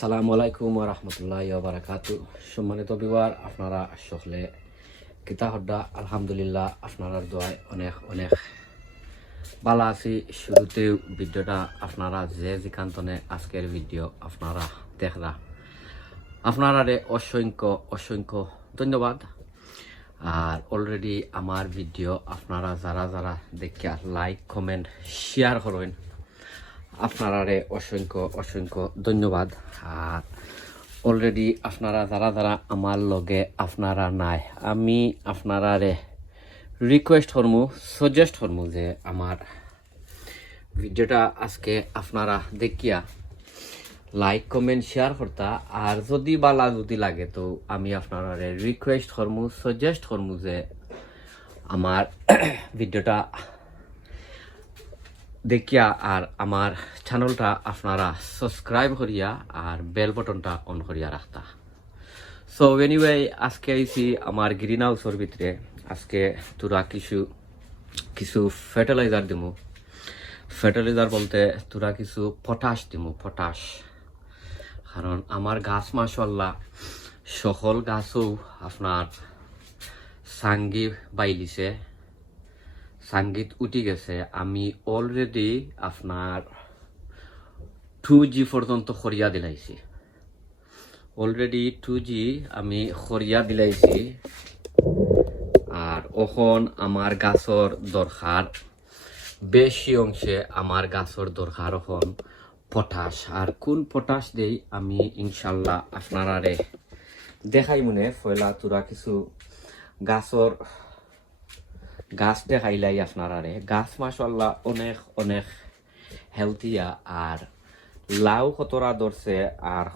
আসসালামু আলাইকুম রহমতুল্লাহ বারাকাতু সম্মানিত বিবার আপনারা সকলে কিতা হড্ডা, আলহামদুলিল্লাহ আপনারা দোয়ায় অনেক অনেক ভালো আছি। শুরুতেও ভিডিওটা আপনারা যে যেখান্তনে আজকের ভিডিও আপনারা দেখরা আপনারা রে অসংখ্য অসংখ্য ধন্যবাদ। আর অলরেডি আমার ভিডিও আপনারা যারা যারা দেখিয়া লাইক কমেন্ট শেয়ার করেন আপনারারে অসংখ্য অসংখ্য ধন্যবাদ। আর অলরেডি আপনারা যারা যারা আমার লগে আপনারা নাই, আমি আপনারারে রিকোয়েস্ট করমু সাজেস্ট করমু যে আমার ভিডিওটা আজকে আপনারা দেখিয়া লাইক কমেন্ট শেয়ার করতা। আর যদি বালা যদি লাগে তো আমি আপনারা রিকোয়েস্ট করমু সাজেস্ট করমু যে আমার ভিডিওটা দেখিয়া আর আমার চ্যানেলটা আপনারা সাবস্ক্রাইব করিয়া আর বেল বটনটা অন করিয়া রাখতা। সো এনিওয়ে আজকে আইছি আমার গ্রিন হাউসের ভিতরে। আজকে তোরা কিছু কিছু ফার্টিলাইজার দিমু। ফার্টিলাইজার বলতে তোরা কিছু পটাশ দিমু পটাশ কারণ আমার গাছ মাসাল্লাহ সকল গাছও আপনার সাঙ্গি বাইলিছে। সাঙ্গীত উঠি গেছে। আমি অলরেডি আপনার টু জি পর্যন্ত খরিয়া দিলাইছি। অলরেডি টু জি আমি খরিয়া দিলাইছি। আর ওখন আমার গাছর দরকার বেশি অংশে আমার গাছর দরকার এখন পটাশ। আর কোন পটাশ দেই আমি ইনশাল্লাহ আপনারারে দেখাই মনে ফয়লা তোরা কিছু গাছর গাছ দেখাইলাই আপনারারে গাছ মাসাল্লাহ অনেক অনেক হেলথিয়া আর লাউ কতরা ধরছে আর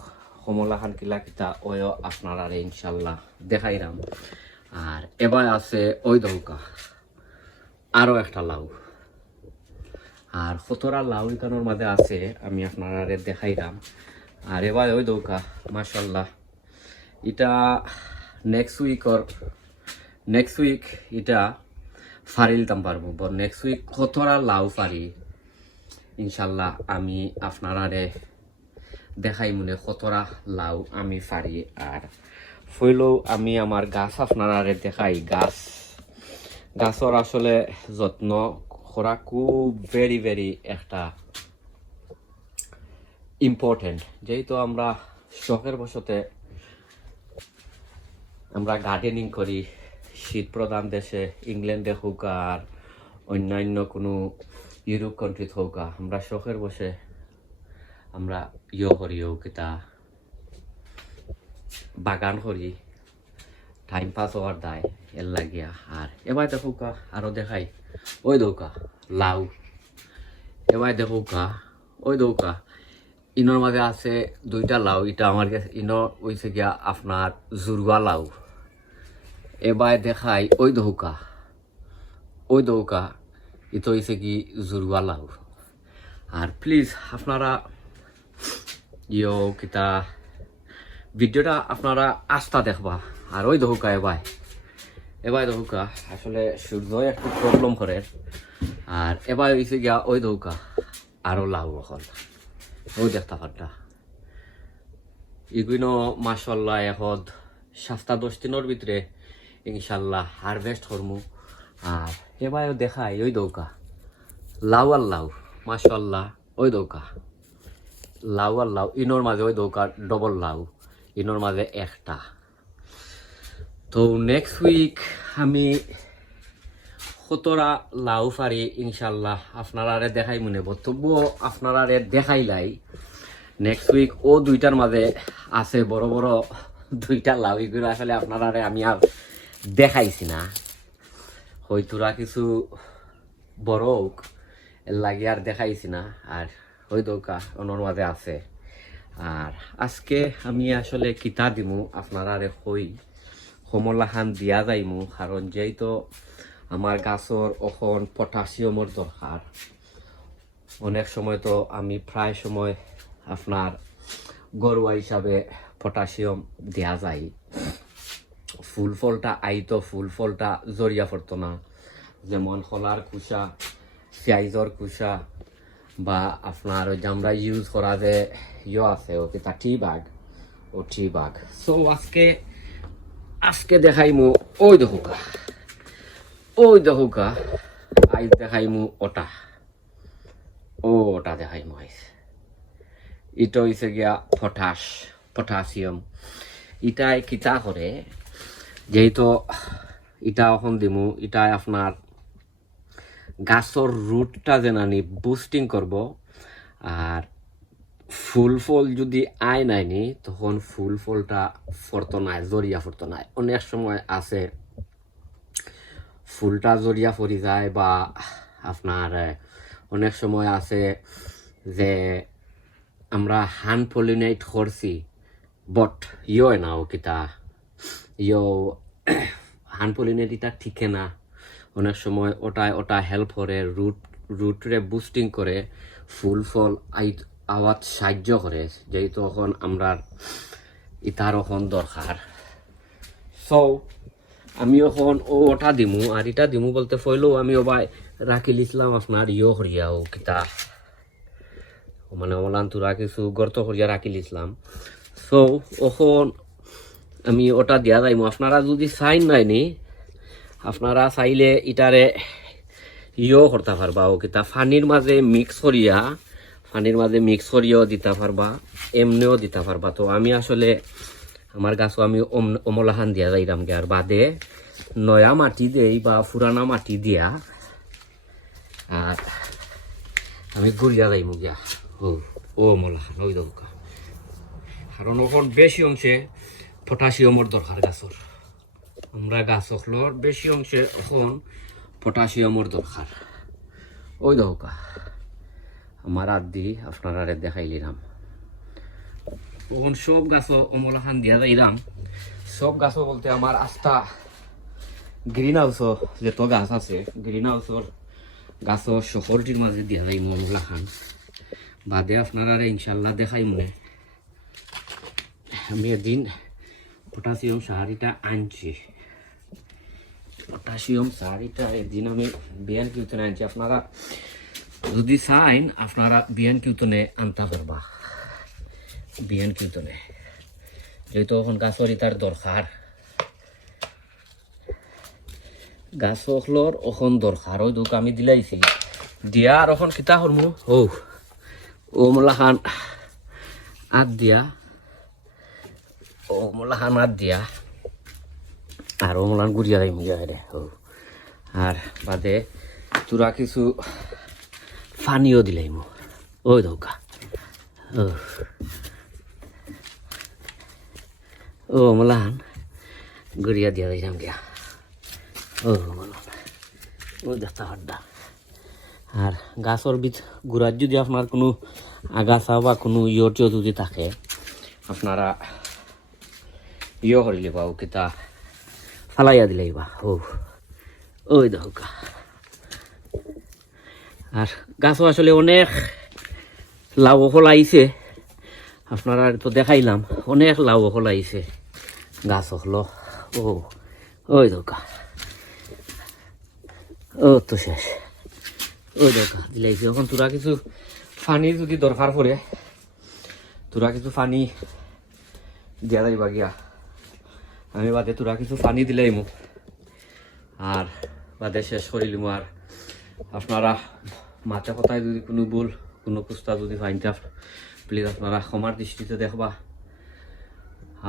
কমলা খান কিলা কিতা ওয়ও আপনারারে ইনশাল্লাহ দেখাইরাম। আর এবার আছে ওই দৌকা আরও একটা লাউ। আর কতরা লাউ ইকানোর মাঝে আছে, আমি আপনারারে দেখাইরাম। আর এবার ওই দৌকা মাসাল্লাহ এটা নেক্সট উইকর নেক্সট উইক এটা ফারিলতাম পারব বর নেক্সট উইক কতরা লাউ পারি? ইনশাল্লাহ আমি আপনারারে দেখাই মনে কতরা লাউ আমি পারি, আর ফইলেও আমি আমার গাছ আপনারারে দেখাই। গাছ গাছর আসলে যত্ন করা খুব ভেরি ভেরি একটা ইম্পর্টেন্ট যেহেতু আমরা শখের বসতে আমরা গার্ডেনিং করি শীত প্রধান দেশে ইংল্যান্ডে হোক আর অন্যান্য কোনো ইউরোপ কান্ট্রিত হোক আমরা শখের বসে আমরা ইয়ে করি এটা বাগান করি টাইম পাস হওয়ার দায়, এর লাগিয়া। আর এবার দেখুকা আরও দেখাই, ওই দৌকা লাউ। এবার দেখুকা ওই দৌকা ইনোর মাঝে আছে দুইটা লাউ এটা আমার কাছে ইনো হয়েছে গিয়া আপনার জুরুয়া লাউ। এবার দেখায় ওই দৌকা ওই দৌকা ইতো হয়েছে কি জুরুয়া লাউ আর প্লিজ আপনারা ইয়ো কিতা ভিডিওটা আপনারা আস্থা দেখবা। আর ওই দৌকা এবার এবার দৌকা আসলে সূর্য একটু প্রবলেম করে আর এবার হয়েছে গিয়া ওই দৌকা আরও লাউ এখন ওই দেখতে পারটা এগুলো মাসাল্লাহ এখন সাতটা দশ দিনের ভিতরে ইনশাল্লাহ হারভেস্ট করমু। আর এবারও দেখাই ওই দৌকা। লাউ আর লাউ মাসাল্লাহ ওই দৌকা। লাউ আর লাউ, ইনোর মাঝে ওই দৌকা ডবল লাউ, ইনোর মাঝে একটা। তো নেক্সট উইক আমি কতরা লাউ পারি ইনশাল্লাহ। আপনারারে দেখাই মনে তবুও আপনারারে দেখাইলাই নেক্সট উইক ও দুইটার মাঝে আছে বড় বড় দুইটা লাউ। এগুলো আসলে আপনারারে আমি আর দেখাইছি না। হয়তোরা কিছু বড় হোক লাগে আর দেখাইছি না। আর হয়তো ওনার মাঝে আছে। আর আজকে আমি আসলে কিতা দিমু আপনারারে হই কমলাহান দিয়া যাইমু, কারণ যেহেতু আমার গাছর অখন পটাশিয়ামর দরকার অনেক সময় তো আমি প্রায় সময় আপনার গরুয়া হিসাবে পটাশিয়াম দেয়া যায়। ফুল ফলটা আইতো ফুল ফলটা জড়িয়া পড়তো না যেমন খোলার কুসা সিয়াইজর কুসা বা আপনার যে আমরা ইউজ করা যে ইয়ে আছে ও কিতা টি ব্যাগ ও টি ব্যাগ সো আজকে আজকে দেখাইমু ওই দেখুকা ওই দেখুকা আইজ দেখাইমু ওটা ও ওটা দেখাইমু আইজ। ইটা হইছে গিয়া পটাশ, পটাশিয়াম। ইটাই কিতা করে যেহেতু ইটা এখন দিমু ইটাই আপনার গাছর রুটটা যেন আনি বুস্টিং করব, আর ফুল ফল যদি আয় নাইনি তখন ফুল ফলটা ফরতো নাই জরিয়া ফরতো নাই। অনেক সময় আছে ফুলটা জরিয়া ফরি যায় বা আপনার অনেক সময় আছে যে আমরা হান পলিনেট করছি বট ইয় না ও কিতা। হান পলিনেট এটা ঠিকে না। অনেক সময় ওটায় ওটা হেল্প করে রুট রুটরে বুস্টিং করে, ফুল ফল আই আওয়াজ সাহায্য করে, যেহেতু এখন আমরা ইতার এখন দরকার। সো আমি এখন ও ওটা দিমু, আর এটা দিমু বলতে ফইলেও আমি ওবাই রাখিল ইসলাম আপনার ইয় করিয়া ও কিতা। মানে অমলান তুরা কিছু গর্ত করিয়া রাখিল ইসলাম। সো এখন আমি ওটা দিয়া যাইমু। আপনারা যদি চাইন নাইনি, আপনারা চাইলে ইটারে ইও করতে পারবা, ও কিতা ফানির মাঝে মিক্স করিয়া, ফানির মাঝে মিক্স করিয়াও দিতে পারবা, এমনিও দিতে পারবা। তো আমি আসলে আমার গাছও আমি অম- অমলাহান দিয়া যাইরাম গে আর বাদে নয়া মাটি দেই বা পুরানা মাটি দিয়া, আর আমি গুড়িয়া যাইমু গিয়া। ও অমলাহান, ওই দৌকা কারণ ওখন বেশি অংশে পটাশিয়ামর দরকার গাছর। আমরা গাছ হলোর বেশি অংশে এখন পটাশিয়ামর দরকার। ওই দৌকা আমার আর দি আপনারা দেখাইলিরাম তখন সব গাছ অমলাখান দিয়া যাইরাম সব গাছ বলতে আমার আস্থা গ্রিন হাউস যত গাছ আছে গ্রিন হাউসর গাছ শহরটির মাঝে দিয়া যাই অমলাখান বাদে আপনারা ইনশাল্লাহ দেখাই মনে। আমি একদিন পটাশিয়াম সাহারিটা আনছি। পটাশিয়াম সাহারিটা একদিন আমি বিয়ান কিউতনে আনছি। আপনারা যদি চাইন আপনারা বিয়ান কিউতনে আনতে পারবা। বিয়ান কিউতনে যেহেতু এখন গাছর ইতার দরকার গাছ হলর এখন দরকার ওই দুক আমি দিলাইছি দিয়া আর এখন কিতা করমু ও ও মোলাখান। আত দিয়া। মোলাখান আত দিয়া। আর ও মোলান গুড়িয়া মুগিয়া রে আর বাদে তোরা কিছু ফানিও দিলাইমু। ওই দৌকা, ও। ও মলান গুড়িয়া দিয়া দিলাম গিয়া। ও মলান ও দেখতে হড্ডা। আর গাছর বিচ গুড়ার যদি আপনার কোনো আগাছা বা কোনো ইয় টিয় যদি থাকে, আপনারা ইয়ে করিলে বা কিতা ফালাইয়া দিলেই বা ও ওই দৌকা আর গাছও আসলে অনেক লাউ ফল আইছে আপনারা তো দেখাইলাম অনেক লাউ ফল আইছে গাছ হলো ও ওই দোকা ও তো শেষ ওই দোকা দিলাইছে এখন তোরা কিছু পানি যদি দরকার পড়ে তোরা কিছু পানি দিয়া যাইবা গিয়া আমি বাদে তোরা কিছু পানি দিলাইমু আর বাদে শেষ করিলিম আর। আপনারা মাথা কথায় যদি কোনো ভুল, কোনো কুস্তা যদি ফাইনটা প্লিজ আপনারা ক্ষমার দৃষ্টিতে দেখবা।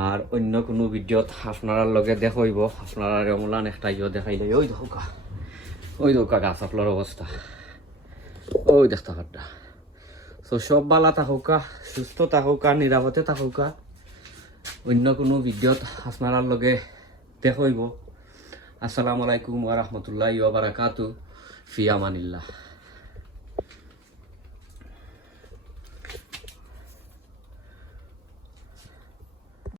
আর অন্য কোনো ভিডিওত আপনার লগে দেখাইব, আপনারা রমলান একটা ইয়ে দেখাইলে। ওই দৌকা ওই দৌকা গাছ আপনার অবস্থা। ওই দেখতে পারটা তো সব বালা থাকুকা, সুস্থ থাকুকা, নিরাপদে থাকুকা। অন্য কোনো ভিডিওত আপনার লগে দেখাইব আসসালামু আলাইকুম ওয়া বারাকাতু ফিয়া আমানিল্লাহ।